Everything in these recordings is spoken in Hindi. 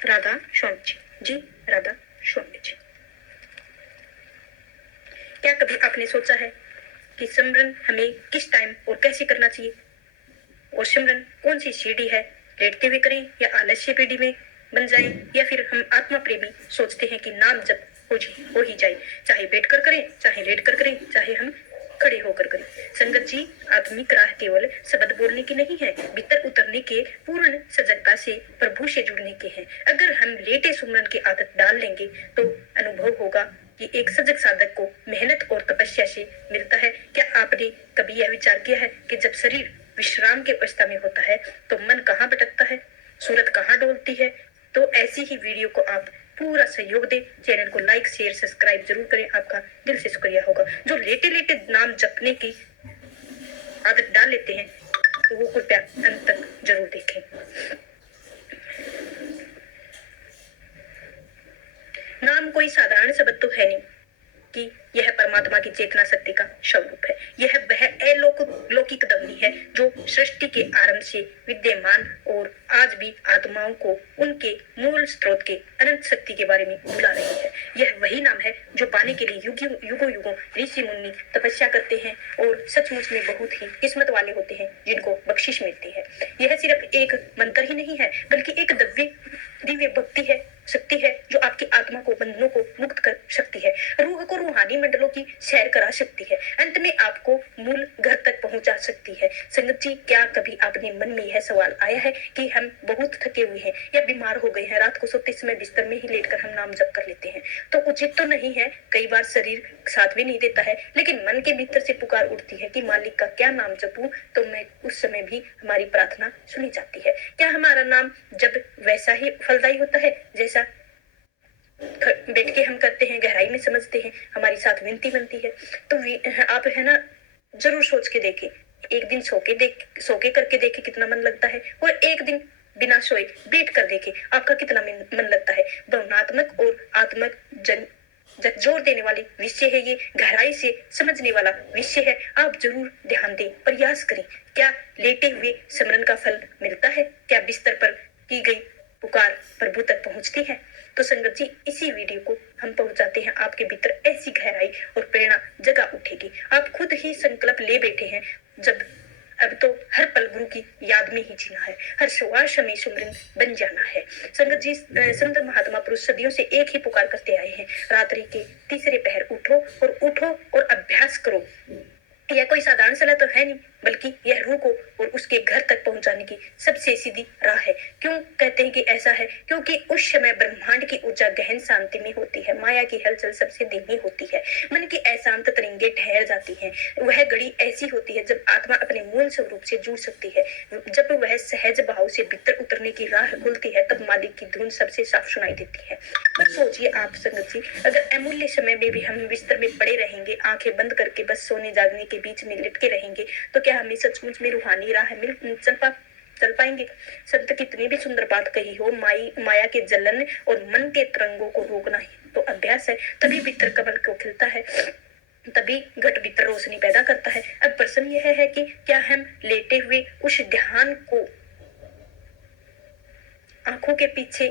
राधा स्वामी जी, राधा स्वामी जी। क्या कभी आपने सोचा है कि सिमरन हमें किस टाइम और कैसे करना चाहिए? और सिमरन कौन सी सीढ़ी है, लेटते हुए करें या आलस्य पीढ़ी में बन जाए, या फिर हम आत्मा प्रेमी सोचते हैं कि नाम जब हो ही जाए, चाहे बैठकर करें, चाहे लेटकर करें, चाहे हम खड़े होकर करें। संगत जी, आत्मिक राह केवल शब्द बोलने की नहीं है, भीतर उतरने के, पूर्ण सजगता से प्रभु से जुड़ने के हैं। अगर हम लेटे सुमरन की आदत डाल लेंगे तो अनुभव होगा कि एक सजग साधक को मेहनत और तपस्या से मिलता है। क्या आपने कभी यह विचार किया है कि जब शरीर विश्राम के अवस्था में होता है तो मन कहाँ भटकता है, सूरत कहाँ डोलती है? तो ऐसी ही वीडियो को आप पूरा सहयोग दें, चैनल को लाइक शेयर सब्सक्राइब जरूर करें, आपका दिल से शुक्रिया होगा। जो लेटे लेटे नाम जपने की आदत डाल लेते हैं तो वो कृपया अंत तक जरूर देखें। नाम कोई साधारण शब्द तो है नहीं कि यह परमात्मा की चेतना शक्ति का स्वरूप है। यह वह अलौकिक ध्वनि है जो सृष्टि के आरंभ से विद्यमान और आज भी आत्माओं को उनके मूल स्रोत के अनंत शक्ति के बारे में बुला रही है। यह वही नाम है जो पाने के लिए युगों युगों ऋषि मुनि तपस्या करते हैं और सचमुच में बहुत ही किस्मत वाले होते हैं जिनको बख्शिश मिलती है। यह सिर्फ एक मंत्र ही नहीं है, बल्कि एक दिव्य भक्ति है, शक्ति है जो आपकी आत्मा को, बंधनों को मुक्त कर सकती है, रूह को रूहानी मंडलों की सैर करा सकती है, अंत में आपको मूल घर तक पहुंचा सकती है। संगत जी, क्या कभी आपने मन में यह सवाल आया है कि हम बहुत थके हुए हैं या बीमार हो गए हैं, रात को सोते समय बिस्तर में ही लेटकर हम नाम जप कर लेते हैं? तो उचित तो नहीं है, कई बार शरीर साथ भी नहीं देता है, लेकिन मन के भीतर से पुकार उठती है कि मालिक का क्या नाम जपूं, तो मैं उस समय भी हमारी प्रार्थना सुनी जाती है। क्या हमारा नाम जब वैसा ही फलदायी होता है जैसा बैठ के हम करते हैं, गहराई में समझते हैं, हमारी साथ विनती बनती है? तो आप है ना, जरूर सोच के देखें। एक दिन सो के करके देखे कितना मन लगता है, और एक दिन बिना सोए बैठ कर देखे आपका कितना मन लगता है। भावनात्मक और आत्मक जोर देने वाली विषय है, ये गहराई से समझने वाला विषय है। आप जरूर ध्यान दें, प्रयास करें। क्या लेटे हुए सिमरन का फल मिलता है? क्या बिस्तर पर की गई पुकार प्रभु तक पहुंचती है? तो संगत जी, इसी वीडियो को हम पहुंचाते हैं आपके भीतर ऐसी गहराई और प्रेरणा जगा उठेगी। आप खुद ही संकल्प ले बैठे हैं, जब अब तो हर पल गुरु की याद में ही जीना है, हर श्वास में सुमरन बन जाना है। संगत जी, संत महात्मा पुरुष सदियों से एक ही पुकार करते आए हैं, रात्रि के तीसरे पहर उठो और अभ्यास करो। यह कोई साधारण सलाह तो है नहीं, बल्कि यह रूह को और उसके घर तक पहुंचाने की सबसे सीधी राह है। क्यों कहते हैं कि ऐसा है? क्योंकि उस समय ब्रह्मांड की ऊर्जा गहन शांति में होती है, माया की हलचल सबसे धीमी होती है, मन की अशांत तरंगे ठहर जाती हैं। वह घड़ी ऐसी होती है जब आत्मा अपने मूल स्वरूप से जुड़ सकती है, जब वह सहज भाव से भीतर उतरने की राह खुलती है, तब मालिक की धुन सबसे साफ सुनाई देती है। बस सोचिए आप संगत जी, अगर अमूल्य समय में भी हम बिस्तर में पड़े रहेंगे, आंखें बंद करके बस सोने जागने के बीच में लिटके रहेंगे, तो क्या हमें सचमुच में रूहानी राह चल पाएंगे? संत कितनी भी सुंदर बात कही हो, माया के जलन और मन के तरंगों को रोकना ही तो अभ्यास है। तभी भीतर कमल को खिलता है, तभी घट भीतर रोशनी पैदा करता है। अब प्रश्न यह है कि क्या हम लेटे हुए उस ध्यान को आंखों के पीछे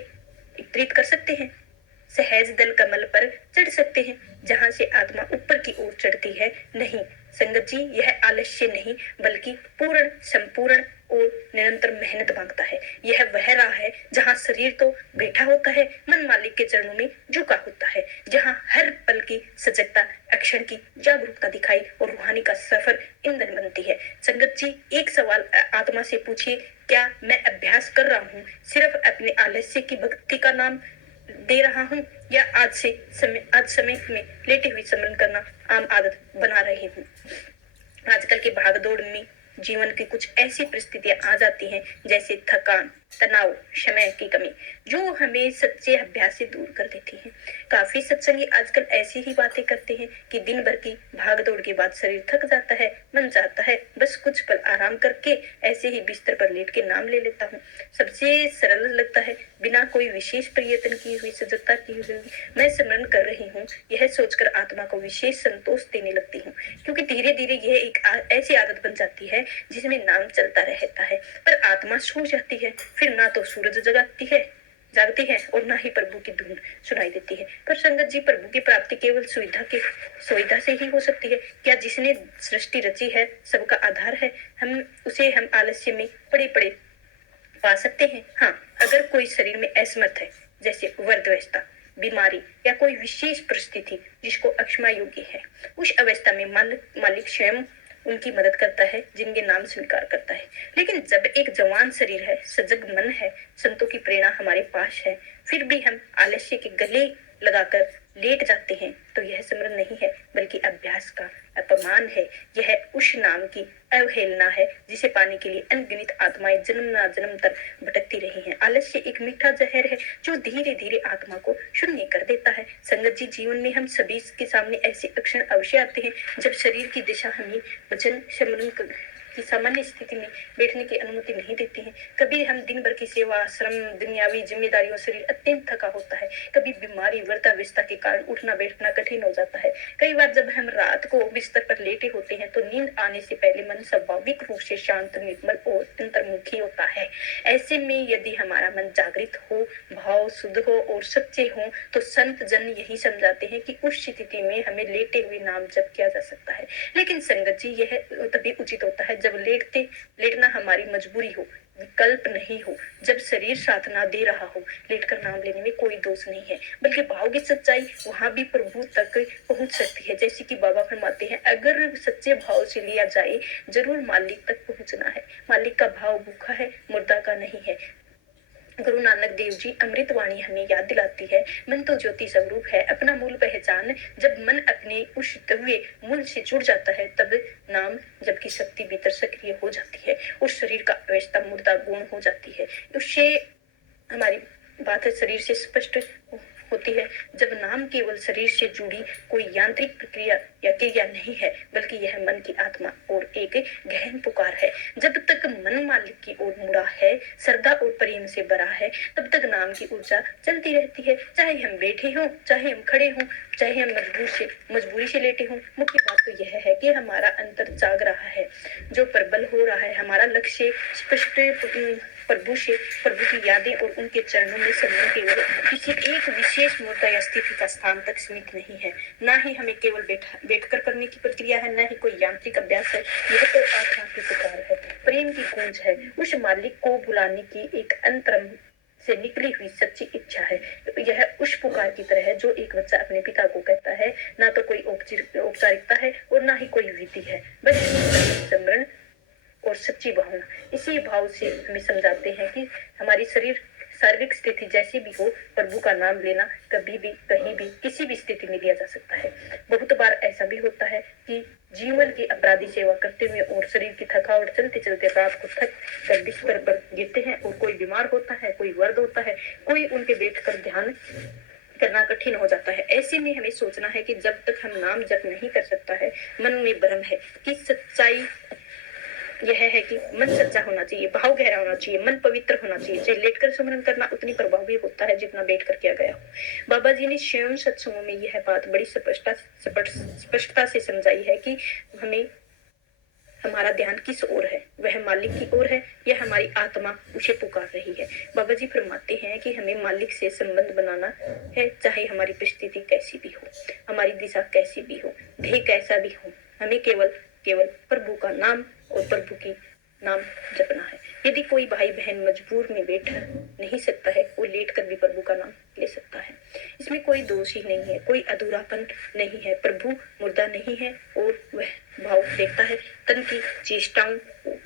वितरित कर सकते हैं? सहज दल कमल पर चढ़ सकते हैं, जहां से आत्मा ऊपर की ओर चढ़ती है? नहीं संगत जी, यह आलस्य नहीं, बल्कि पूर्ण, संपूर्ण और निरंतर मेहनत मांगता है। यह वह राह है जहां शरीर तो बैठा होता है, मन मालिक के चरणों में झुका होता है, जहां हर पल की सजगता, अक्षण की जागरूकता दिखाई और रूहानी का सफर ईंधन बनती है। संगत जी, एक सवाल आत्मा से पूछिए, क्या मैं अभ्यास कर रहा हूँ, सिर्फ अपने आलस्य की भक्ति का नाम दे रहा हूँ, या आज समय में लेटे हुए स्मरण करना आम आदत बना रही हूँ? आजकल की भागदौड़ में जीवन की कुछ ऐसी परिस्थितियां आ जाती हैं, जैसे थकान, तनाव, समय की कमी, जो हमें सच्चे अभ्यास से दूर कर देती हैं। काफी सत्संगी आजकल ऐसी ही बातें करते हैं कि दिन भर की भागदौड़ के बाद शरीर थक जाता है, मन चाहता है बस कुछ पल आराम करके ऐसे ही बिस्तर पर लेट के नाम ले लेता हूँ। सबसे सरल लगता है, बिना कोई विशेष प्रयत्न की हुई, सजगता की हुई मैं स्मरण कर रही हूँ, यह सोचकर आत्मा को विशेष संतोष देने लगती हूँ, क्योंकि धीरे धीरे यह एक ऐसी आदत बन जाती है जिसमें नाम चलता रहता है, पर आत्मा सो जाती है। फिर ना तो सूरज जागते हैं और ना ही प्रभु की धुन सुनाई देती है। पर संगत जी, प्रभु की प्राप्ति केवल सुविधा से ही हो सकती है क्या? जिसने सृष्टि रची है, सबका आधार है, हम आलस्य में पड़े पड़े पा सकते हैं। हाँ, अगर कोई शरीर में असमर्थ है, जैसे वर्धावस्था, बीमारी या कोई विशेष परिस्थिति जिसको अक्षमा योग्य है, उस अवस्था में मालिक स्वयं उनकी मदद करता है, जिनके नाम स्वीकार करता है। लेकिन जब एक जवान शरीर है, सजग मन है, संतों की प्रेरणा हमारे पास है, फिर भी हम आलस्य के गले लगाकर लेट जाते हैं, तो यह स्मरण नहीं है, बल्कि अभ्यास का अपमान है। यह उस नाम की अवहेलना है जिसे पाने के लिए अनगिनत आत्माएं जन्म तक भटकती रही हैं। आलस्य एक मीठा जहर है जो धीरे धीरे आत्मा को शून्य कर देता है। संगत जी, जीवन में हम सभी के सामने ऐसे क्षण अवश्य आते हैं जब शरीर की दिशा हमें वजन शमन की सामान्य स्थिति में बैठने की अनुमति नहीं देती है। कभी हम दिन भर की सेवा, श्रम, दुनियावी जिम्मेदारियों, शरीर अत्यंत थका होता है। कभी बीमारी, वृद्धावस्था के कारण उठना बैठना कठिन हो जाता है। कई बार जब हम रात को बिस्तर पर लेटे होते हैं तो नींद आने से पहले मन स्वाभाविक रूप से शांत, निर्मल और अंतर्मुखी होता है। ऐसे में यदि हमारा मन जागृत हो, भाव शुद्ध हो और सच्चे हो, तो संत जन यही समझाते हैं कि उस स्थिति में हमें लेटे हुए नाम जप किया जा सकता है। लेकिन संगत जी, यह तभी उचित होता है जब लेटना हमारी मजबूरी हो, विकल्प नहीं हो। जब शरीर साथ ना दे रहा हो, लेटकर नाम लेने में कोई दोष नहीं है, बल्कि भाव की सच्चाई वहां भी प्रभु तक पहुंच सकती है। जैसे कि बाबा फरमाते हैं, अगर सच्चे भाव से लिया जाए, जरूर मालिक तक पहुंचना है। मालिक का भाव भूखा है, मुर्दा का नहीं है। गुरु नानक देव जी अमृतवाणी हमें याद दिलाती है, मन तो ज्योति स्वरूप है, अपना मूल पहचान। जब मन अपने उस दिव्य मूल से जुड़ जाता है, तब नाम जबकि शक्ति भीतर सक्रिय हो जाती है और शरीर का अवस्था मुर्दा गुण हो जाती है। उससे हमारी बात शरीर से स्पष्ट होती है। जब नाम केवल शरीर से जुड़ी कोई यांत्रिक प्रक्रिया या क्रिया नहीं है, बल्कि यह मन की आत्मा और एक गहन पुकार है। जब तक मन मालिक की ओर मुड़ा है, श्रद्धा और प्रेम से भरा है, तब तक नाम की ऊर्जा चलती रहती है। चाहे हम बैठे हों, चाहे हम खड़े हों, चाहे हम मजबूरी से लेटे हों। मुख्य बात तो यह है कि हमारा अंतर जाग रहा है, जो प्रबल हो रहा है। हमारा लक्ष्य स्पष्ट प्रभु की यादें और उनके चरणों में सम्मान केवल किसी एक विशेष मुद्दा या स्थिति का स्थान तक सीमित नहीं है। ना ही हमें केवल बैठकर करने की प्रक्रिया है, ना ही कोई यांत्रिक अभ्यास है। यह तो आत्मा की पुकार है, प्रेम की गूंज है, उस मालिक को बुलाने की एक अंतरंग से निकली हुई सच्ची इच्छा है। यह उस पुकार की तरह है जो एक बच्चा अपने पिता को कहता है। ना तो कोई औपचारिकता है और ना ही कोई विधि है, बस स्मरण और सच्ची भावना। इसी भाव से हमें समझाते हैं कि हमारी शारीरिक स्थिति जैसी भी हो, प्रभु का नाम लेना कभी भी, कहीं भी, किसी भी स्थिति में लिया जा सकता है। बहुत बार ऐसा भी होता है कि जीवन की अपराधी सेवा करते हुए और शरीर की थकावट चलते चलते रात को थक कर बिस्तर पर गिरते हैं, और कोई बीमार होता है, कोई वर्द होता है, कोई उनके बैठकर ध्यान करना कठिन हो जाता है। ऐसे में हमें सोचना है कि जब तक हम नाम जप नहीं कर सकता है, मन में भ्रम है। कि सच्चाई यह है कि मन सच्चा होना चाहिए, भाव गहरा होना चाहिए, मन पवित्र होना चाहिए। चाहे लेटकर सुमरन करना उतनी प्रभावी होता है जितना बैठकर किया गया हो। बाबा जी ने स्वयं सत्संगों में यह बात बड़ी स्पष्टता से समझाई है कि हमारा ध्यान किस ओर है, वह मालिक की ओर है या हमारी आत्मा उसे पुकार रही है। बाबा जी फरमाते हैं कि हमें मालिक से संबंध बनाना है, चाहे हमारी परिस्थिति कैसी भी हो, हमारी दिशा कैसी भी हो, ध्येय कैसा भी हो। हमें केवल प्रभु का नाम और प्रभु की नाम जपना है। यदि कोई भाई बहन मजबूर में बैठ नहीं सकता है, वो लेट कर भी प्रभु का नाम ले सकता है। इसमें कोई दोष ही नहीं है, कोई अधूरापन नहीं है। प्रभु मुर्दा नहीं है और वह भाव देखता है, तन की चेष्टाओं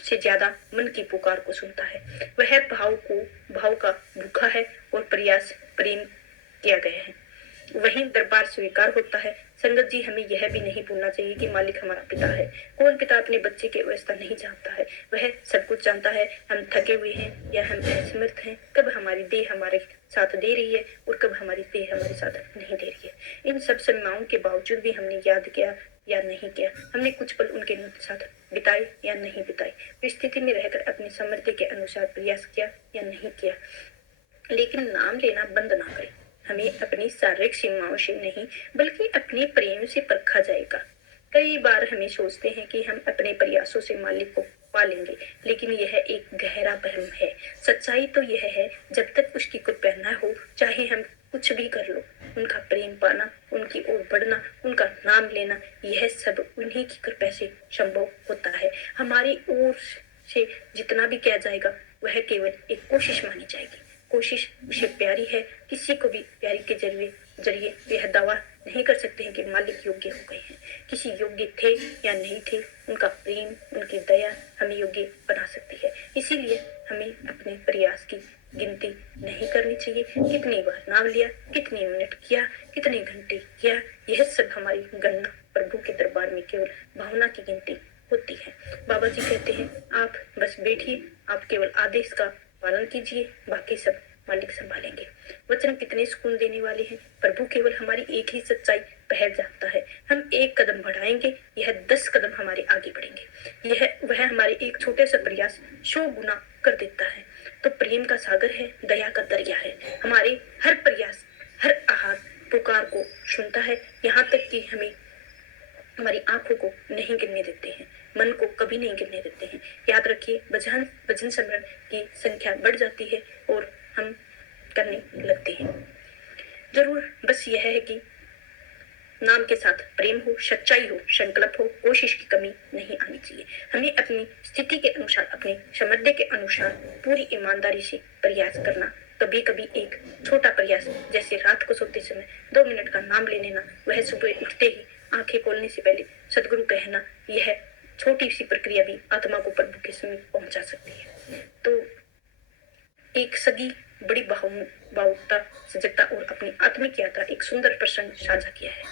से ज्यादा मन की पुकार को सुनता है। वह भाव का भूखा है और प्रयास प्रेम किया गया है, वही दरबार स्वीकार होता है। संगत जी, हमें यह भी नहीं भूलना चाहिए कि मालिक हमारा पिता है। कौन पिता अपने बच्चे की अवस्था नहीं जानता है? वह सब कुछ जानता है। हम थके हुए हैं या हम असमर्थ हैं, कब हमारी देह हमारे साथ दे रही है और कब हमारी देह हमारे साथ नहीं दे रही है। इन सब सीमाओं के बावजूद भी हमने याद किया या नहीं किया, हमने कुछ पल उनके साथ बिताए या नहीं बिताए, परिस्थिति में रहकर अपने सामर्थ्य के अनुसार प्रयास किया या नहीं किया। लेकिन नाम लेना बंद ना करें। हमें अपनी शारीरिक सीमाओं से नहीं, बल्कि अपने प्रेम से परखा जाएगा। कई बार हमें सोचते हैं कि हम अपने प्रयासों से मालिक को पा लेंगे, लेकिन यह एक गहरा भ्रम है। सच्चाई तो यह है, जब तक उसकी कृपा न हो, चाहे हम कुछ भी कर लो, उनका प्रेम पाना, उनकी ओर बढ़ना, उनका नाम लेना, यह सब उन्हीं की कृपा से संभव होता है। हमारी ओर से जितना भी किया जाएगा, वह केवल एक कोशिश मानी जाएगी। कोशिश उसे प्यारी है, किसी को भी प्यारी के जरिए यह दावा नहीं कर सकते हैं कि मालिक योग्य हो गए हैं। किसी योग्य थे या नहीं थे, उनका प्रेम, उनकी दया हमें योग्य बना सकती है। इसीलिए हमें अपने प्रयास की गिनती नहीं करनी चाहिए। कितनी बार नाम लिया, कितने मिनट किया, कितने घंटे किया, यह सब हमारी गणना प्रभु के दरबार में केवल भावना की गिनती होती है। बाबा जी कहते हैं, आप बस बैठिए, आप केवल आदेश का पालन कीजिए, बाकी सब मालिक संभालेंगे। वचन कितने सुकून देने वाले हैं। प्रभु केवल हमारी एक ही सच्चाई पहल जानता है। हम एक कदम बढ़ाएंगे, यह 10 कदम हमारे आगे बढ़ेंगे। वह हमारे एक छोटे से प्रयास 100 गुना कर देता है। तो प्रेम का सागर है, दया का दरिया है। हमारे हर प्रयास, हर आहार पुकार को सुनता है, यहाँ तक कि हमें हमारी आंखों को नहीं गिरने देते हैं, मन को कभी नहीं गिरने देते हैं। याद रखिए, भजन सिमरन की संख्या बढ़ जाती है और हम करने लगते हैं। जरूर बस यह है कि नाम के साथ प्रेम हो, सच्चाई हो, संकल्प हो, कोशिश की कमी नहीं आनी चाहिए। हमें अपनी स्थिति के अनुसार, अपने सामर्थ्य के अनुसार पूरी ईमानदारी से प्रयास करना। कभी कभी एक छोटा प्रयास, जैसे रात को सोते समय 2 मिनट का नाम ले लेना, वह सुबह उठते ही आंखें खोलने से पहले सदगुरु कहना, यह छोटी सी प्रक्रिया भी आत्मा को प्रभु के समीप पहुंचा सकती है। तो एक सगी बड़ी भावुकता, सजगता और अपनी आत्मिक यात्रा एक सुंदर प्रसंग साझा किया है।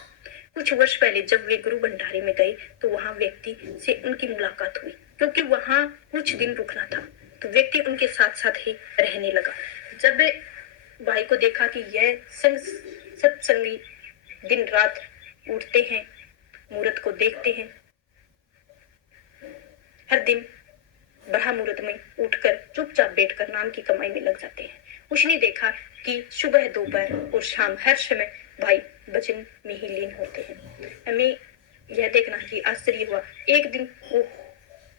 कुछ वर्ष पहले जब वे गुरु भंडारे में गए, तो वहां व्यक्ति से उनकी मुलाकात हुई। क्योंकि वहां कुछ दिन रुकना था, तो व्यक्ति उनके साथ साथ ही रहने लगा। जब भाई को देखा कि यह सत्संगी दिन रात उठते हैं, मुहूर्त को देखते हैं, हर दिन ब्रह्म मुहूर्त में उठकर चुपचाप बैठकर नाम की कमाई में लग जाते हैं, उसने देखा कि सुबह, दोपहर और शाम हर समय भाई भजन में ही लीन होते हैं। हमें यह देखना कि आश्चर्य हुआ। एक दिन वो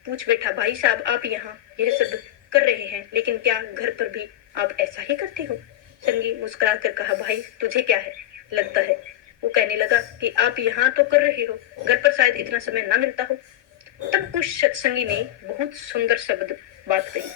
पूछ बैठा, भाई साहब, आप यहाँ यह सब कर रहे हैं, लेकिन क्या घर पर भी आप ऐसा ही करते हो? संगी मुस्कुरा कर कहा, भाई तुझे क्या है लगता है? वो कहने लगा कि आप यहाँ तो कर रहे हो, घर पर शायद इतना समय ना मिलता हो। तब उस सत्संगी ने बहुत सुंदर शब्द बात कही,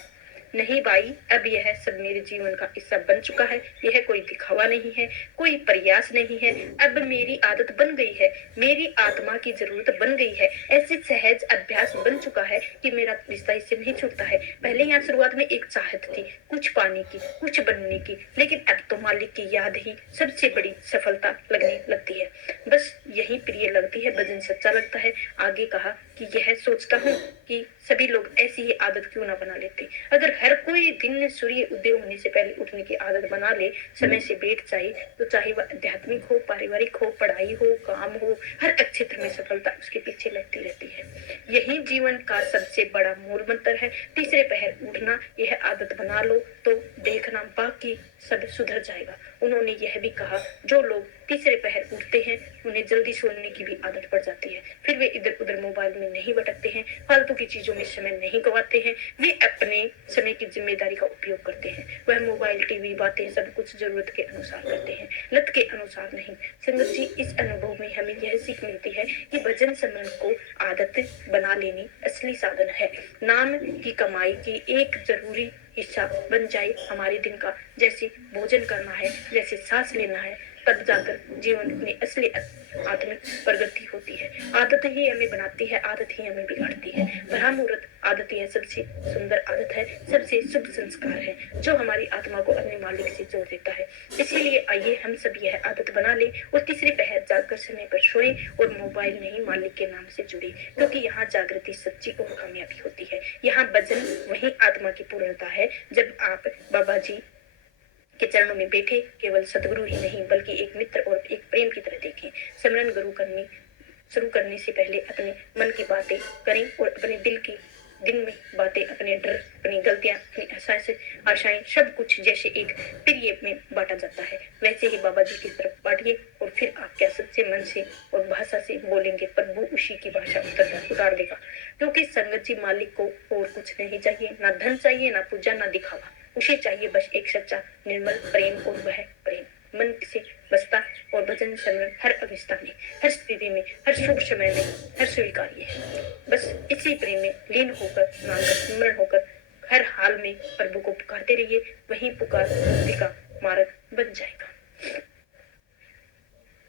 नहीं भाई, अब यह सब मेरे जीवन का हिस्सा बन चुका है। यह कोई दिखावा नहीं है, कोई प्रयास नहीं है। अब मेरी आदत बन गई है, मेरी आत्मा की जरूरत बन गई है। ऐसे सहज अभ्यास बन चुका है कि मेरा रिश्ता इससे नहीं छूटता है। पहले यहाँ शुरुआत में एक चाहत थी, कुछ पाने की, कुछ बनने की, लेकिन अब तो मालिक की याद ही सबसे बड़ी सफलता लगने लगती है। बस यही प्रिय लगती है, भजन सच्चा लगता है। आगे कहा कि यह सोचता हूँ कि सभी लोग ऐसी ही आदत क्यों ना बना लेते। अगर हर कोई दिन सूर्य उदय होने से पहले उठने की आदत बना ले, समय से बैठ जाए, तो चाहे वह आध्यात्मिक हो, पारिवारिक हो, पढ़ाई हो, काम हो, हर क्षेत्र में सफलता उसके पीछे लगती रहती है। यही जीवन का सबसे बड़ा मूल मंत्र है। तीसरे पहर उठना, यह आदत बना लो तो देखना बाकी सब सुधर जाएगा। उन्होंने यह भी कहा, जो लोग तीसरे पहर उठते हैं, उन्हें जल्दी सोने की भी आदत पड़ जाती है। फिर वे इधर उधर मोबाइल में नहीं भटकते हैं, फालतू की चीजों में समय नहीं गवाते हैं। वे अपने समय की जिम्मेदारी का उपयोग करते हैं। वह मोबाइल, टीवी, बातें सब कुछ जरूरत के अनुसार करते हैं, लत के अनुसार नहीं। संगत जी, इस अनुभव में हमें यह सीख मिलती है कि भजन सिमरन को आदत बना लेनी असली साधन है। नाम की कमाई की एक जरूरी हिस्सा बन जाए हमारे दिन का। जैसे भोजन करना है, जैसे सांस लेना है, तब जाकर जीवन में असली आत्मिक प्रगति होती है। आदत ही हमें बनाती है, आदत ही हमें बिगाड़ती है। ब्रह्म मुहूर्त आदत यह सबसे सुंदर आदत है, सबसे शुभ संस्कार है, जो हमारी आत्मा को अपने मालिक से जोड़ देता है। इसीलिए आइए हम सब यह आदत बना ले और तीसरे पहर जाकर समय पर सोए और मोबाइल नहीं, मालिक के नाम से जुड़े, क्योंकि यहाँ जागृति सच्ची और कामयाबी होती है। यहाँ भजन वही आत्मा की पूर्णता है। जब आप बाबा जी के चरणों में बैठे केवल सदगुरु ही नहीं, बल्कि एक मित्र और एक प्रेम की तरह देखें। सिमरन शुरू करने से पहले अपने मन की बातें करें और अपने दिल की दिन में बातें, अपने डर, अपनी गलतियां, अपनी आशाएं सब कुछ जैसे एक प्रिय में बांटा जाता है, वैसे ही बाबा जी की तरफ बांटिए और फिर आप क्या सच्चे मन से और भाषा से बोलेंगे, प्रभु उसी की भाषा उतार देगा। क्योंकि संगत जी मालिक को और कुछ नहीं चाहिए, ना धन चाहिए, ना पूजा, ना दिखावा। उसे चाहिए बस एक सच्चा निर्मल प्रेम, और वह प्रेम मन से बसता और भजन स्मरण हर अवस्था में, हर स्थिति में, हर शुभ समय में, हर स्वीकार्य है। बस इसी प्रेम में लीन होकर, नाम का स्मरण होकर हर हाल में प्रभु को पुकारते रहिए, वही पुकार मुक्ति का मार्ग बन जाएगा।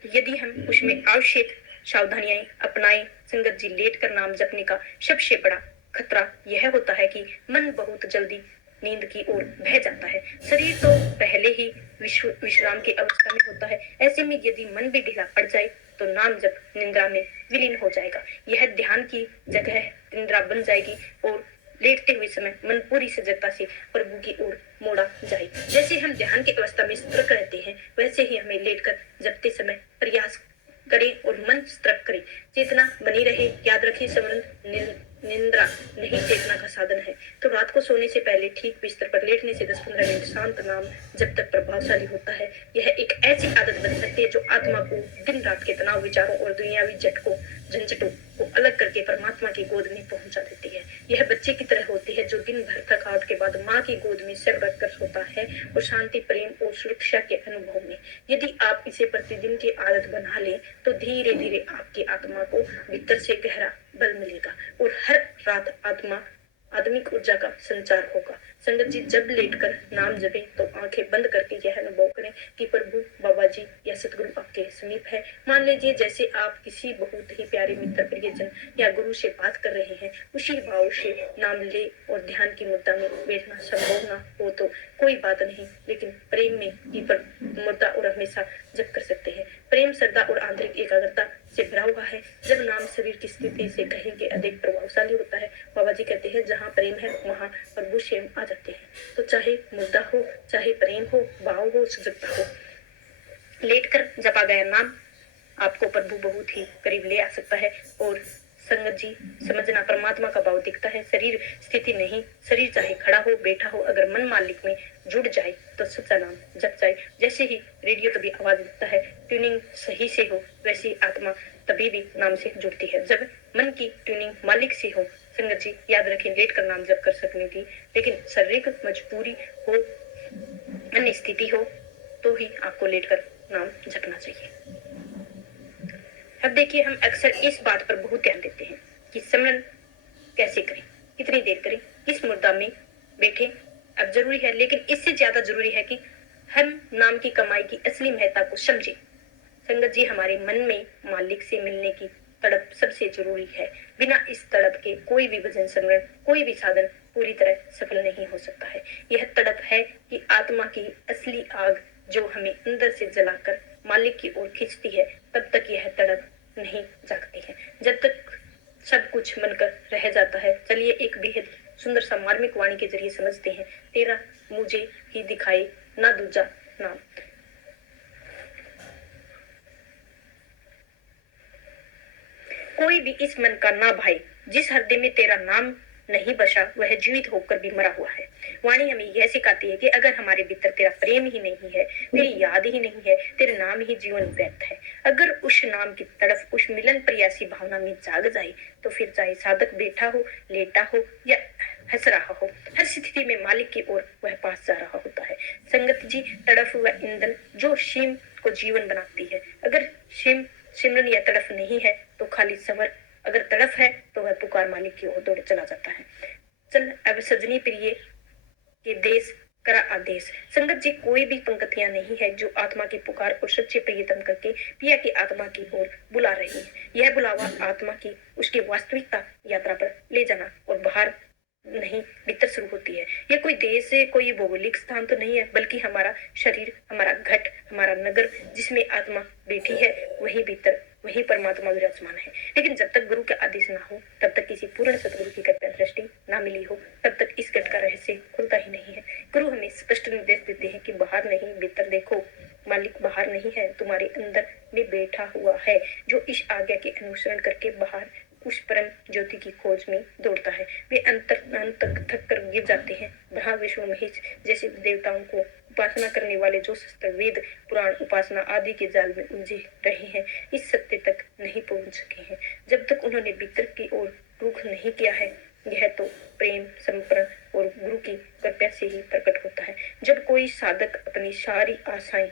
यदि हम उसमें आवश्यक सावधानियां अपनाएं, संगत जी लेटकर नाम जपने का सबसे बड़ा खतरा यह होता है कि मन बहुत जल्दी नींद की ओर बह जाता है। शरीर तो पहले ही विश्राम की अवस्था में होता है। ऐसे में यदि मन भी ढीला पड़ जाए तो नाम जप निंद्रा में विलीन हो जाएगा। यह ध्यान की जगह निंद्रा बन जाएगी और लेटते हुए समय मन पूरी सजगता से प्रभु की ओर मोड़ा जाए। जैसे हम ध्यान की अवस्था में सतर्क रहते हैं, वैसे ही हमें लेटकर जपते समय प्रयास करें और मन सतर्क करें। चेतना बनी रहे। याद रखें, स्मरण निंद्रा नहीं चेतना का साधन है। तो रात को सोने से पहले ठीक बिस्तर पर लेटने से 10-15 मिनट शांत नाम जब तक प्रभावशाली होता है। यह एक ऐसी आदत बन सकती है जो आत्मा को दिन रात के तनाव, विचारों और दुनियावी झंझटों को अलग करके परमात्मा की गोद में पहुंचा देती है। यह बच्चे की तरह होती है जो दिन भर थकावट के बाद माँ की गोद में सिर रखकर सोता है और शांति, प्रेम और सुरक्षा के अनुभव में। यदि आप इसे प्रतिदिन की आदत बना लें तो धीरे धीरे आपकी आत्मा को भीतर से गहरा बल मिलेगा और हर रात आत्मिक ऊर्जा का संचार होगा। संगत जी जब लेटकर नाम जपे तो आंखें बंद करके यह अनुभव करें कि प्रभु, बाबा जी या सतगुरु आपके समीप है। मान लीजिए जैसे आप किसी बहुत ही प्यारे मित्र, प्रियजन या गुरु से बात कर रहे हैं। उसी भाव से नाम ले और ध्यान की मुद्रा में बैठना संभव ना हो तो कोई बात नहीं, लेकिन प्रेम में ही मुद्रा और हमेशा जप कर सकते हैं। प्रेम, श्रद्धा और आंतरिक एकाग्रता से भरा हुआ है। जब नाम शरीर की स्थिति से कहीं के अधिक प्रभावशाली होता है। बाबा जी कहते हैं जहाँ प्रेम है वहाँ प्रभु स्वयं आ जाते हैं। तो चाहे मुद्दा हो, चाहे प्रेम हो, भाव हो, सजगता हो, लेटकर जपा गया नाम आपको प्रभु बहुत ही करीब ले आ सकता है। और संगत जी समझना, परमात्मा का भाव दिखता है, शरीर स्थिति नहीं। शरीर चाहे खड़ा हो, बैठा हो, अगर मन मालिक में जुड़ जाए तो सच्चा नाम जप जाए। जैसे ही रेडियो तभी आवाज देता है, ट्यूनिंग सही से हो, वैसी आत्मा तभी भी नाम से जुड़ती है जब मन की ट्यूनिंग मालिक से हो। संगत जी याद रखें, लेट कर नाम जप कर सकने की, लेकिन शारीरिक मजबूरी हो, अन्य स्थिति हो तो ही आपको लेट कर नाम जपना चाहिए। अब देखिए, हम अक्सर इस बात पर बहुत ध्यान देते हैं कि स्मरण कैसे करें, कितनी देर करें, किस मुद्दा में बैठे। अब जरूरी है, लेकिन इससे ज्यादा जरूरी है कि हम नाम की कमाई की असली महत्ता को समझें। संगत जी, हमारे मन में मालिक से मिलने की तड़प सबसे जरूरी है। बिना इस तड़प के कोई भी भजन, स्मरण, कोई भी साधन पूरी तरह सफल नहीं हो सकता है। यह तड़प है कि आत्मा की असली आग जो हमें अंदर से जलाकर मालिक की ओर खींचती है। तब तक यह तड़प नहीं जागती है, जब तक सब कुछ बनकर रह जाता है। चलिए एक बेहद सुंदर सा मार्मिक वाणी के जरिए समझते हैं। तेरा मुझे ही दिखाई ना दूजा नाम। कोई भी इस मन का ना भाई, जिस हृदय में तेरा नाम नहीं बसा वह जीवित होकर भी मरा हुआ है। वाणी हमें यह सिखाती है कि अगर हमारे भीतर तेरा प्रेम ही नहीं है, तेरी याद ही नहीं है, तेरे नाम ही जीवन व्यर्थ है। अगर उस नाम की तड़फ, उस मिलन प्रयासी भावना में जाग जाए तो फिर चाहे साधक बैठा हो, लेटा हो या हंस रहा हो, हर स्थिति में मालिक की ओर वह पास जा रहा होता है। संगत जी, तड़फ वह ईंधन जो शिव को जीवन बनाती है। अगर शिव सिमरन या तड़फ नहीं है तो खाली सवर, अगर तड़फ है तो वह पुकार मालिक की ओर दौड़ चला जाता है। चल अब सजनी प्रिय के देश करा आदेश। संगत जी, कोई भी पंक्तियां नहीं है जो आत्मा की पुकार और सच्चे प्रियतम करके पिया की आत्मा की ओर बुला रही है। यह बुलावा आत्मा की उसकी वास्तविकता यात्रा पर ले जाना और बाहर नहीं, भीतर शुरू होती है। यह कोई देश है, कोई भौगोलिक स्थान तो नहीं है, बल्कि हमारा शरीर, हमारा घट, हमारा नगर, जिसमें आत्मा बैठी है, वही भीतर, वही परमात्मा विराजमान है। लेकिन जब तक गुरु का आदेश ना हो, तब तक किसी पूर्ण सतगुरु की कृपा दृष्टि ना मिली हो, तब तक इस घट का रहस्य खुलता ही नहीं है। गुरु हमें स्पष्ट निर्देश देते हैं कि बाहर नहीं, भीतर देखो। मालिक बाहर नहीं है, तुम्हारे अंदर में बैठा हुआ है, जो इस आज्ञा के अनुसरण करके बाहर उस परम ज्योति की खोज में दौड़ता है। वे अंत तक थक कर गिर जाते हैं। ब्रह्मा विष्णु महेश जैसे देवताओं को उपासना करने वाले जो शास्त्र वेद पुराण उपासना आदि के जाल में उलझे रहे हैं, इस सत्य तक नहीं पहुंच सके हैं। जब तक उन्होंने भीतर की ओर रुख नहीं किया है, यह तो प्रेम समर्पण और गुरु की कृपा से ही प्रकट होता है। जब कोई साधक अपनी सारी आशाएं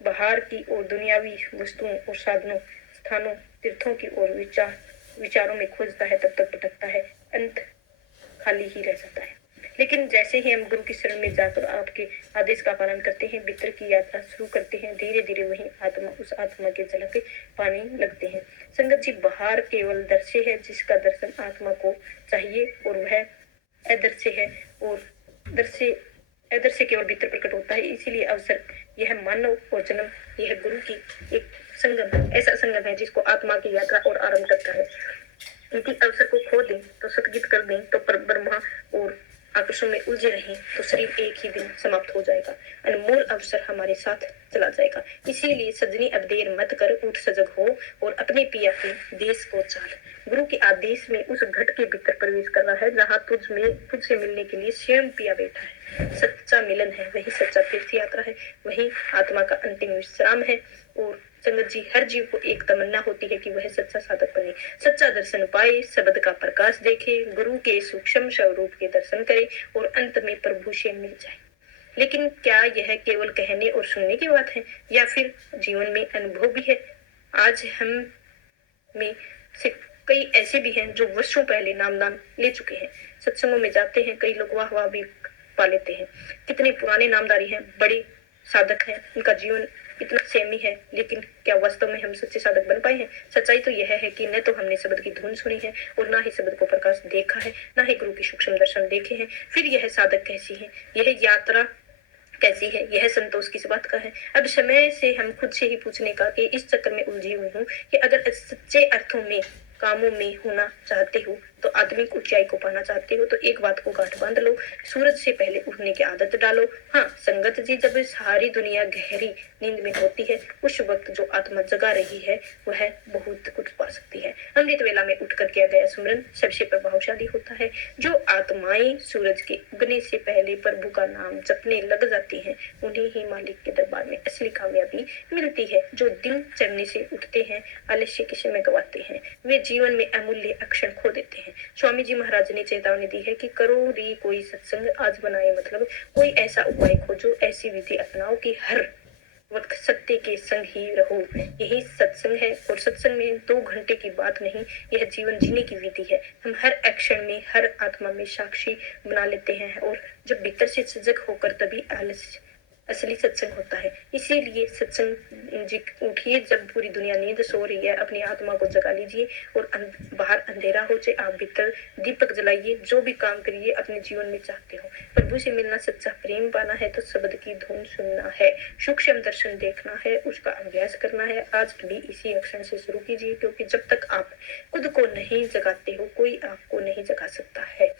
बाहर की और दुनियावी वस्तुओं और साधनों स्थानों तीर्थों की ओर विचारों में खोजता है, तब तक भटकता है, अंत खाली ही रह जाता है। लेकिन जैसे ही हम गुरु की शरण में जाकर आपके आदेश का पालन करते हैं, भीतर की यात्रा शुरू करते हैं, धीरे धीरे वही उस आत्मा के झलक पाने लगते हैं। संगत जी, बाहर केवल दृश्य है जिसका दर्शन आत्मा को चाहिए, और वह अदृश्य है, और अदृश्य केवल भीतर प्रकट होता है। इसीलिए अवसर यह मानव और जन्म, यह गुरु की एक संगम है, ऐसा संगम है जिसको आत्मा की यात्रा और आरंभ करता है। यदि अवसर को खो दें तो सतगीत कर दें तो ब्रह्मा और आकर्षण में उलझे रहें तो शरीर एक ही दिन समाप्त हो जाएगा, अनमोल अवसर हमारे साथ चला जाएगा। इसीलिए सजनी, अब देर मत कर, उठ सजग हो और अपने पिया के देश को चाल। गुरु के आदेश में उस घट के भीतर प्रवेश कर रहा है जहाँ तुझसे मिलने के लिए स्वयं पिया बैठा है। सच्चा मिलन है, वही सच्चा तीर्थ यात्रा है, वही आत्मा का अंतिम विश्राम है। और संगत जी, हर जीव को एक तमन्ना होती है कि वह सच्चा साधक बने, सच्चा दर्शन पाए, शब्द का प्रकाश देखे, गुरु के सूक्ष्म स्वरूप के दर्शन करे और अंत में प्रभु से मिल जाए। लेकिन क्या यह केवल कहने और सुनने की बात है या फिर जीवन में अनुभव भी है? आज हम में से कई ऐसे भी हैं जो वर्षों पहले नामदान ले चुके हैं। सत्संगों में जाते हैं, कई लोग वाह वाह भी पा लेते हैं। कितने पुराने नामदारी हैं, बड़े साधक हैं, उनका जीवन इतना सेमी है, लेकिन क्या वास्तव में हम सच्चे साधक बन पाए हैं? सच्चाई तो यह है कि न तो हमने शब्द की धुन सुनी है और ना ही शब्द को प्रकाश देखा है, ना ही गुरु के सूक्ष्म दर्शन देखे हैं। फिर यह साधक कैसी है, यह यात्रा कैसी है, यह संतोष किस बात का है? अब समय से हम खुद से ही पूछने का कि इस चक्कर में उलझी हुई हूँ कि अगर सच्चे अर्थों में कामों में होना चाहते हो तो आत्मिक ऊंचाई को पाना चाहते हो तो एक बात को गांठ बांध लो, सूरज से पहले उठने की आदत डालो। हाँ संगत जी, जब सारी दुनिया गहरी नींद में होती है, उस वक्त जो आत्मा जगा रही है वह बहुत कुछ पा सकती है। अमृत वेला में उठकर किया गया सुमरन सबसे प्रभावशाली होता है। जो आत्माएं सूरज के उगने से पहले प्रभु का नाम जपने लग जाती हैं, उन्हें ही मालिक के दरबार में असली कामयाबी मिलती है। जो दिन चढ़ने से उठते हैं, आलस्य के समय गवाते हैं, वे जीवन में अमूल्य अक्षर खो देते हैं। स्वामी जी महाराज ने चेतावनी दी है कि करो री कोई सत्संग आज बनाए, मतलब कोई ऐसा उपाय खोजो, ऐसी विधि अपनाओ कि हर वक्त सत्य के संग ही रहो। यही सत्संग है, और सत्संग में 2 घंटे की बात नहीं, यह जीवन जीने की विधि है। हम हर एक्शन में, हर आत्मा में साक्षी बना लेते हैं, और जब भीतर से सजग होकर तभी असली सत्संग होता है। इसीलिए सत्संग जी उठिए, जब पूरी दुनिया नींद सो रही है, अपनी आत्मा को जगा लीजिए और बाहर अंधेरा हो चाहे आप भीतर दीपक जलाइए। जो भी काम करिए अपने जीवन में चाहते हो, प्रभु से मिलना, सच्चा प्रेम पाना है तो शब्द की धुन सुनना है, सूक्ष्म दर्शन देखना है, उसका अभ्यास करना है। आज भी इसी अक्षर से शुरू कीजिए, क्योंकि जब तक आप खुद को नहीं जगाते हो, कोई आपको नहीं जगा सकता है।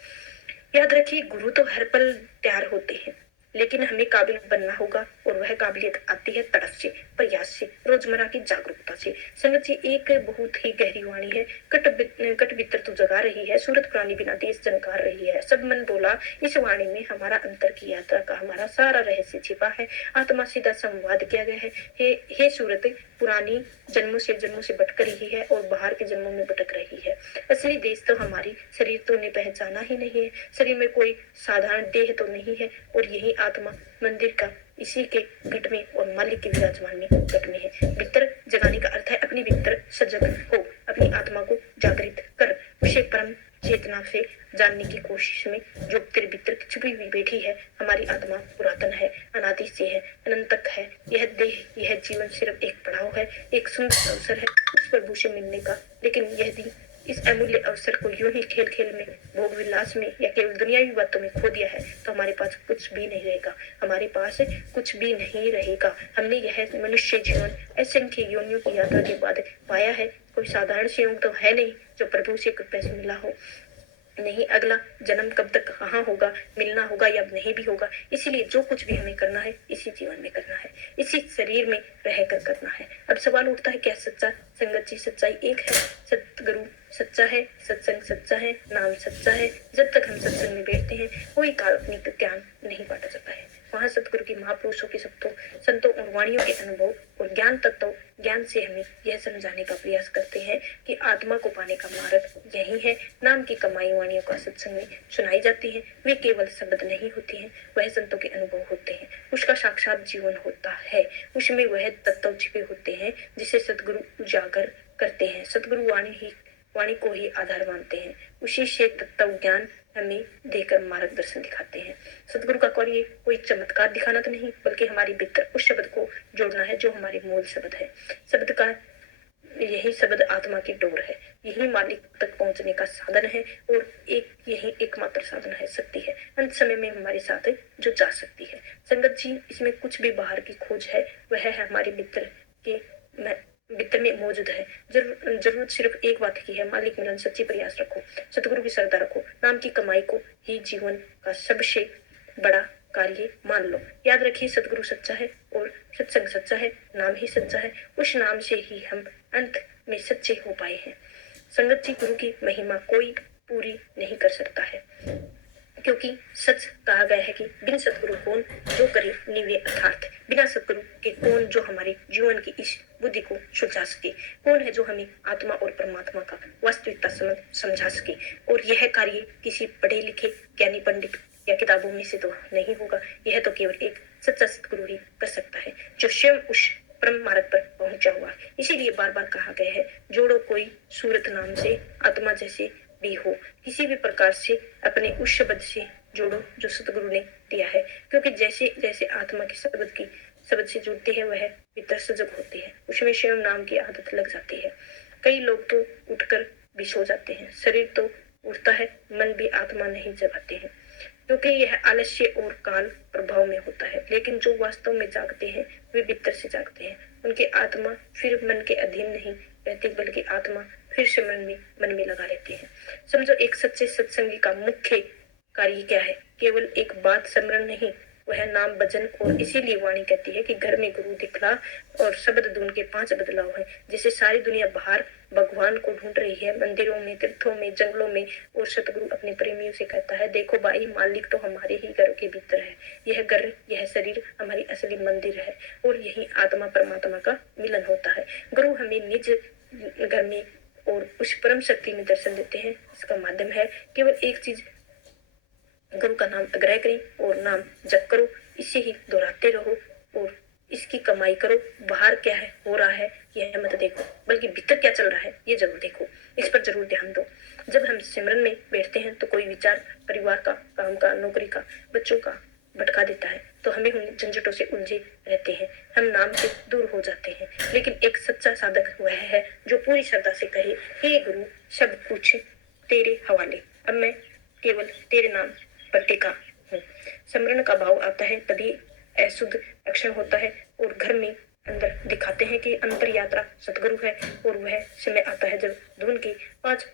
याद रखिए, गुरु तो हर पल तैयार होते हैं, लेकिन हमें काबिल बनना होगा, और वह काबिलियत आती है तड़प से, प्रयास से, रोजमर्रा की जागरूकता से। संगत जी, एक बहुत ही गहरी वाणी है, कट भीतर तो जगा रही है, सूरत पुरानी बिना देश जनकार रही है। सब मन बोला, इस वाणी में हमारा अंतर की यात्रा का हमारा सारा रहस्य छिपा है। आत्मा सीधा संवाद किया गया है। हे सूरत पुरानी जन्मों से भटक रही है और बाहर के जन्मों में भटक रही है। असली देश तो हमारी शरीर तो ने पहचाना ही नहीं है, शरीर में कोई साधारण देह तो नहीं है, और यही आत्मा मंदिर का इसी के घट में और मालिक के विराजमान में घट में है। भीतर जगाने का अर्थ है अपनी भीतर सजग हो, अपनी आत्मा को जागृत कर, उसे परम चेतना से जानने की कोशिश में। जो तेरे भीतर छुपी हुई बैठी है, हमारी आत्मा पुरातन है, अनादि से है, अनंतक है। यह देह, यह जीवन सिर्फ एक पड़ाव है, एक सुंदर अवसर है उस प्रभु से मिलने का। लेकिन यदि इस अमूल्य अवसर को यूं ही खेल खेल में, भोग विलास में या केवल दुनियावी बातों में खो दिया है तो हमारे पास कुछ भी नहीं रहेगा, हमारे पास कुछ भी नहीं रहेगा। हमने यह मनुष्य जीवन असंख्य योनियों की यात्रा के बाद पाया है। कोई साधारण से योग तो है नहीं जो प्रभु से कृपा से मिला हो। नहीं, अगला जन्म कब तक कहाँ होगा, मिलना होगा या नहीं भी होगा। इसीलिए जो कुछ भी हमें करना है इसी जीवन में करना है, इसी शरीर में रहकर करना है। अब सवाल उठता है, क्या सच्चा? संगत जी, सच्चाई एक है, सतगुरु सच्चा है, सत्संग सच्चा है, नाम सच्चा है। जब तक हम सत्संग में बैठते हैं कोई काल्पनिक ज्ञान नहीं बांटा जाता है। वहाँ सतगुरु की महापुरुषों के शब्दों, संतों और वाणियों के अनुभव और ज्ञान तत्व ज्ञान से हमें यह समझाने का प्रयास करते हैं कि आत्मा को पाने का मार्ग यही है। नाम की कमाई वाणियों का सत्संग में सुनाई जाती है। वे केवल शब्द नहीं होती हैं, वह संतों के अनुभव होते हैं। उसका साक्षात जीवन होता है। उसमें वह तत्व छिपे होते हैं जिसे सतगुरु उजागर करते हैं। सतगुरु वाणी को ही आधार मानते हैं। उसी से तत्व ज्ञान हमें देकर मार्गदर्शन दिखाते हैं। सतगुरु का कार्य कोई चमत्कार दिखाना तो नहीं, बल्कि हमारे भीतर उस शब्द को जोड़ना है जो हमारे मूल शब्द है। शब्द का यही शब्द आत्मा की डोर है। यही मालिक तक पहुंचने का साधन है और यही एकमात्र साधन है, शक्ति है। अंत समय में हमारे साथ जो जा सकती है। संगत जी, इसमें कुछ भी बाहर की खोज है वह है हमारे भीतर में मौजूद है। जरूरत सिर्फ एक बात की है, मालिक मिलन सच्ची प्रयास रखो, सतगुरु की श्रद्धा रखो, नाम की कमाई को ही जीवन का सबसे बड़ा कार्य मान लो। याद रखिए, सतगुरु सच्चा है और सत्संग सच्चा है, नाम ही सच्चा है। उस नाम से ही हम अंत में सच्चे हो पाए हैं। संगत जी, गुरु की महिमा कोई पूरी नहीं कर सकता है, क्योंकि सच कहा गया है कि बिन सतगुरु कौन जो करे निवे अर्थार्थ। बिना सतगुरु के कौन जो हमारे जीवन की इस बुद्धि को सुलझा सके, कौन है जो हमें आत्मा और परमात्मा का वास्तविकता समझा सके। और यह कार्य किसी पढ़े लिखे ज्ञानी पंडित या किताबों में से तो नहीं होगा। यह तो केवल एक सच्चा सतगुरु ही कर सकता है, जो स्वयं उस परम मार्ग पर पहुंचा हुआ। इसीलिए बार बार कहा गया है, जोड़ो कोई सूरत नाम से, आत्मा जैसे भी हो, किसी भी प्रकार से अपने उस शब्द से जोड़ो जो सतगुरु ने दिया है। क्योंकि जैसे जैसे आत्मा के शब्द से जुड़ते हैं वह भीतर सजग होती है, उसमें स्वयं नाम की आदत लग जाती है। कई लोग तो उठकर भी सो जाते हैं, शरीर तो उठता है, मन भी आत्मा नहीं जगाते हैं, क्योंकि यह आलस्य और काल प्रभाव में होता है। लेकिन जो वास्तव में जागते हैं वे भीतर से जागते हैं। उनकी आत्मा फिर मन के अधीन नहीं रहती, बल्कि आत्मा फिर से मन में लगा लेते हैं। समझो, एक सच्चे सत्संगी का मुख्य कार्य क्या है? केवल एक बात स्मरण नहीं, वह नाम भजन। और इसीलिए वाणी कहती है कि घर में गुरु दिखला और शब्द धुन के 5 बदलाव है। जैसे सारी दुनिया बाहर भगवान को ढूंढ रही है, मंदिरों में, तीर्थों में, जंगलों में, और सतगुरु अपने प्रेमियों से कहता है, देखो भाई, मालिक तो हमारे ही घर के भीतर है। यह घर, यह शरीर हमारी असली मंदिर है और यही आत्मा परमात्मा का मिलन होता है। गुरु हमें निज घर में और उस परम शक्ति में दर्शन देते हैं। इसका माध्यम है केवल एक चीज, गुरु का नाम आग्रह करें और नाम जप करो, इसे ही दोहराते रहो और इसकी कमाई करो। बाहर क्या है हो रहा है यह मत देखो, बल्कि भीतर क्या चल रहा है ये जरूर देखो, इस पर जरूर ध्यान दो। जब हम सिमरन में बैठते हैं तो कोई विचार परिवार का, काम का, नौकरी का, बच्चों का भटका देता है, तो हमें उन झंझटों से उलझे रहते हैं, हम नाम से दूर हो जाते हैं। लेकिन एक सच्चा साधक वह है जो पूरी श्रद्धा से कहे, हे गुरु, सब कुछ तेरे हवाले, अब मैं केवल तेरे नाम पर टिका हूँ। सिमरन का भाव आता है तभी अशुद्ध अक्षण होता है और घर में अंदर दिखाते हैं कि अंतर यात्रा सतगुरु है। और वह समय आता है जब धुन के 5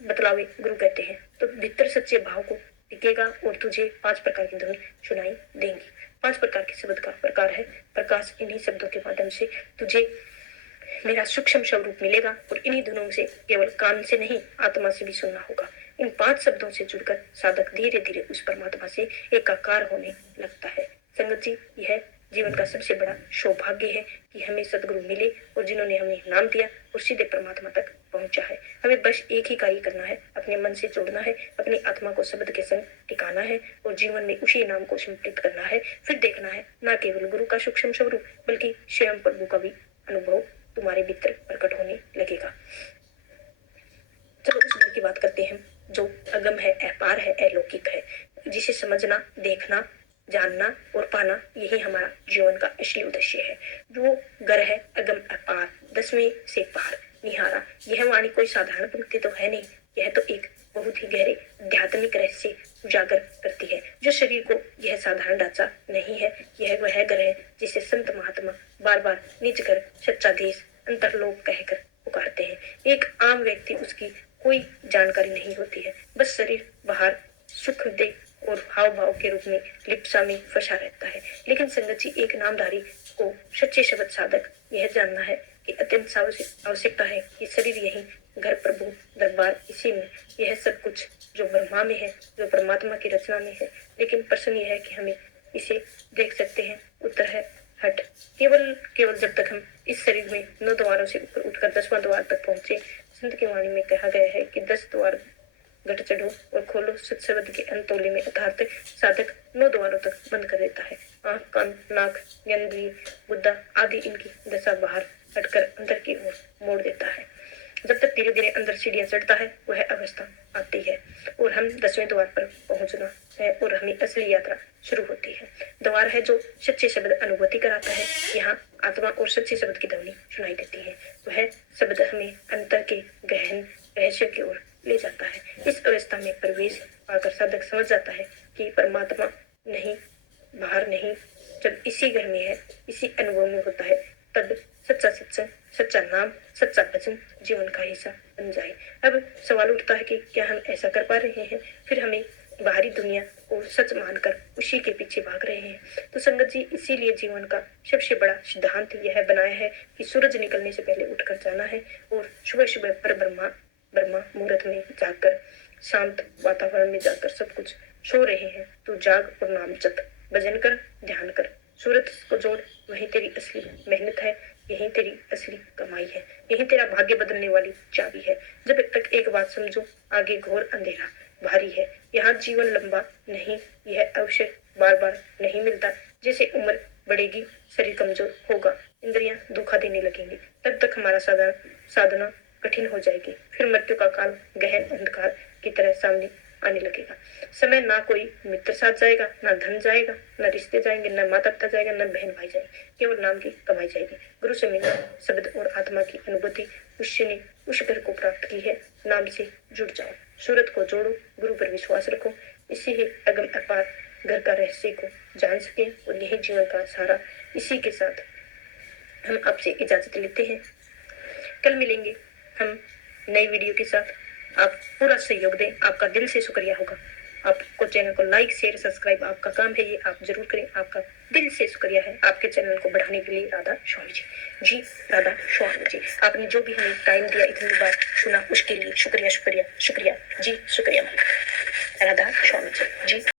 बतलावे गुरु कहते हैं, तो भीतर सच्चे भाव को टिकेगा और तुझे 5 प्रकार की धुन सुनाई देंगी। 5 प्रकार के शब्द का प्रकार है प्रकाश। इन्हीं शब्दों के माध्यम से तुझे मेरा सूक्ष्म स्वरूप मिलेगा और इन्हीं धुनों से केवल कान से नहीं, आत्मा से भी सुनना होगा। इन 5 शब्दों से जुड़कर साधक धीरे धीरे उस परमात्मा से एकाकार होने लगता है। संगत जी, यह जीवन का सबसे बड़ा सौभाग्य है कि हमें सदगुरु मिले और जिन्होंने हमें नाम दिया और सीधे परमात्मा तक पहुंचा है। हमें बस एक ही कार्य करना है, अपने मन से जोड़ना है, अपनी आत्मा को शब्द के संग टिकाना है और जीवन में उसी नाम को समर्पित करना है। फिर देखना है न केवल गुरु का सूक्ष्म स्वरूप, बल्कि स्वयं प्रभु का भी अनुभव तुम्हारे भीतर प्रकट होने लगेगा। चलो उस घर की बात करते हैं जो अगम है, अपार है, अलौकिक है, जिसे समझना, देखना, जानना और पाना यही हमारा जीवन का असली उद्देश्य है। जो घर है अगम अपार, 10वें से पार निहारा। यह वाणी कोई साधारण पंक्ति तो है नहीं, यह तो एक बहुत ही गहरे आध्यात्मिक रहस्य उजागर करती है। जो शरीर को यह साधारण ढांचा नहीं है, यह वह घर है जिसे संत महात्मा बार बार निज घर, सच्चा देश, अंतरलोक कहकर पुकारते हैं। एक आम व्यक्ति उसकी कोई जानकारी नहीं होती है, बस शरीर बाहर सुख दे और हाव भाव के रूप में लिप्सा में फंसा रहता है। लेकिन संगत जी, एक नामधारी को, सच्चे शब्द साधक, यह जानना है कि अत्यंत आवश्यकता है कि शरीर यही घर प्रभु दरबार इसी में, यह सब कुछ जो ब्रह्मा में है, जो परमात्मा की रचना में है। लेकिन प्रश्न यह है कि हमें इसे देख सकते हैं। उत्तर है हट। केवल जब तक हम इस शरीर में 9 द्वारों से ऊपर उठकर 10वां द्वार तक पहुंचे। संत की वाणी में कहा गया है कि 10 द्वार घट चढ़ो और खोलो सत्सबद के अंतोली में अर्थात साधक 9 द्वारों तक बंद कर देता है। आंख, कान, नाक, ज्ञानेंद्रिय, बुद्धा आदि इनकी दशा बाहर हटकर अंदर की ओर मोड़ देता है। जब तक धीरे धीरे अंदर सीढ़ियां चढ़ता है वह अवस्था आती है और हम 10वें द्वार पर पहुंचना है और हमें असली यात्रा शुरू होती है। द्वार है जो सच्चे शब्द अनुभूति कराता है। यहाँ आत्मा और सच्चे शब्द की ध्वनि सुनाई देती है। वह शब्द हमें अंतर के गहन रहस्य की ओर ले जाता है। इस अवस्था में प्रवेश पाकर साधक समझ जाता है कि परमात्मा नहीं, बाहर नहीं। जब इसी घर में है, इसी अनुभव में होता है, तब सच्चा सत्संग, सच्चा नाम, सच्चा भजन जीवन का हिस्सा बन जाए। अब सवाल उठता है कि क्या हम ऐसा कर पा रहे हैं? फिर हमें बाहरी दुनिया को सच मानकर उसी के पीछे भाग रहे हैं। तो संगत जी, इसीलिए जीवन का सबसे बड़ा सिद्धांत यह बनाया है कि सूरज निकलने से पहले उठकर जाना है और सुबह सुबह पर ब्रह्मा मुहूर्त में जाकर, शांत वातावरण में जाकर सब कुछ सो रहे हैं तो जाग और नाम जप, भजन कर, ध्यान कर, सूरज को जोड़। वही तेरी असली मेहनत है, यही तेरी असली कमाई है, यही तेरा भाग्य बदलने वाली चाबी है। जब तक एक बात समझो, आगे घोर अंधेरा भारी है। यहाँ जीवन लंबा नहीं, यह अवसर बार बार नहीं मिलता। जैसे उम्र बढ़ेगी, शरीर कमजोर होगा, इंद्रियां धोखा देने लगेंगी, तब तक हमारा साधना कठिन हो जाएगी। फिर मृत्यु का काल गहन अंधकार की तरह सामने आने लगेगा। समय ना कोई मित्र साथ जाएगा, ना धन जाएगा, ना रिश्ते जाएंगे, ना माता पिता जाएगा, ना बहन भाई जाएंगे, केवल नाम की कमाई जाएगी। गुरु से मिलना, शब्द और आत्मा की अनुभूति, उसने उस घर को प्राप्त की है। नाम से जुड़ जाओ, सूरत को जोड़ो, गुरु पर विश्वास रखो। इसी ही अगम अपार घर का रहस्य को जान सके और यही जीवन का सहारा। इसी के साथ हम आपसे इजाजत लेते हैं। कल मिलेंगे हम नई वीडियो के साथ। आप पूरा सहयोग दें, आपका दिल से शुक्रिया होगा। आपको चैनल को लाइक, शेयर, सब्सक्राइब आपका काम है, ये आप जरूर करें। आपका दिल से शुक्रिया है आपके चैनल को बढ़ाने के लिए। राधा स्वामी जी, राधा स्वामी जी, आपने जो भी हमें टाइम दिया, इतनी बार सुना, उसके लिए शुक्रिया शुक्रिया शुक्रिया जी, शुक्रिया। राधा स्वामी जी।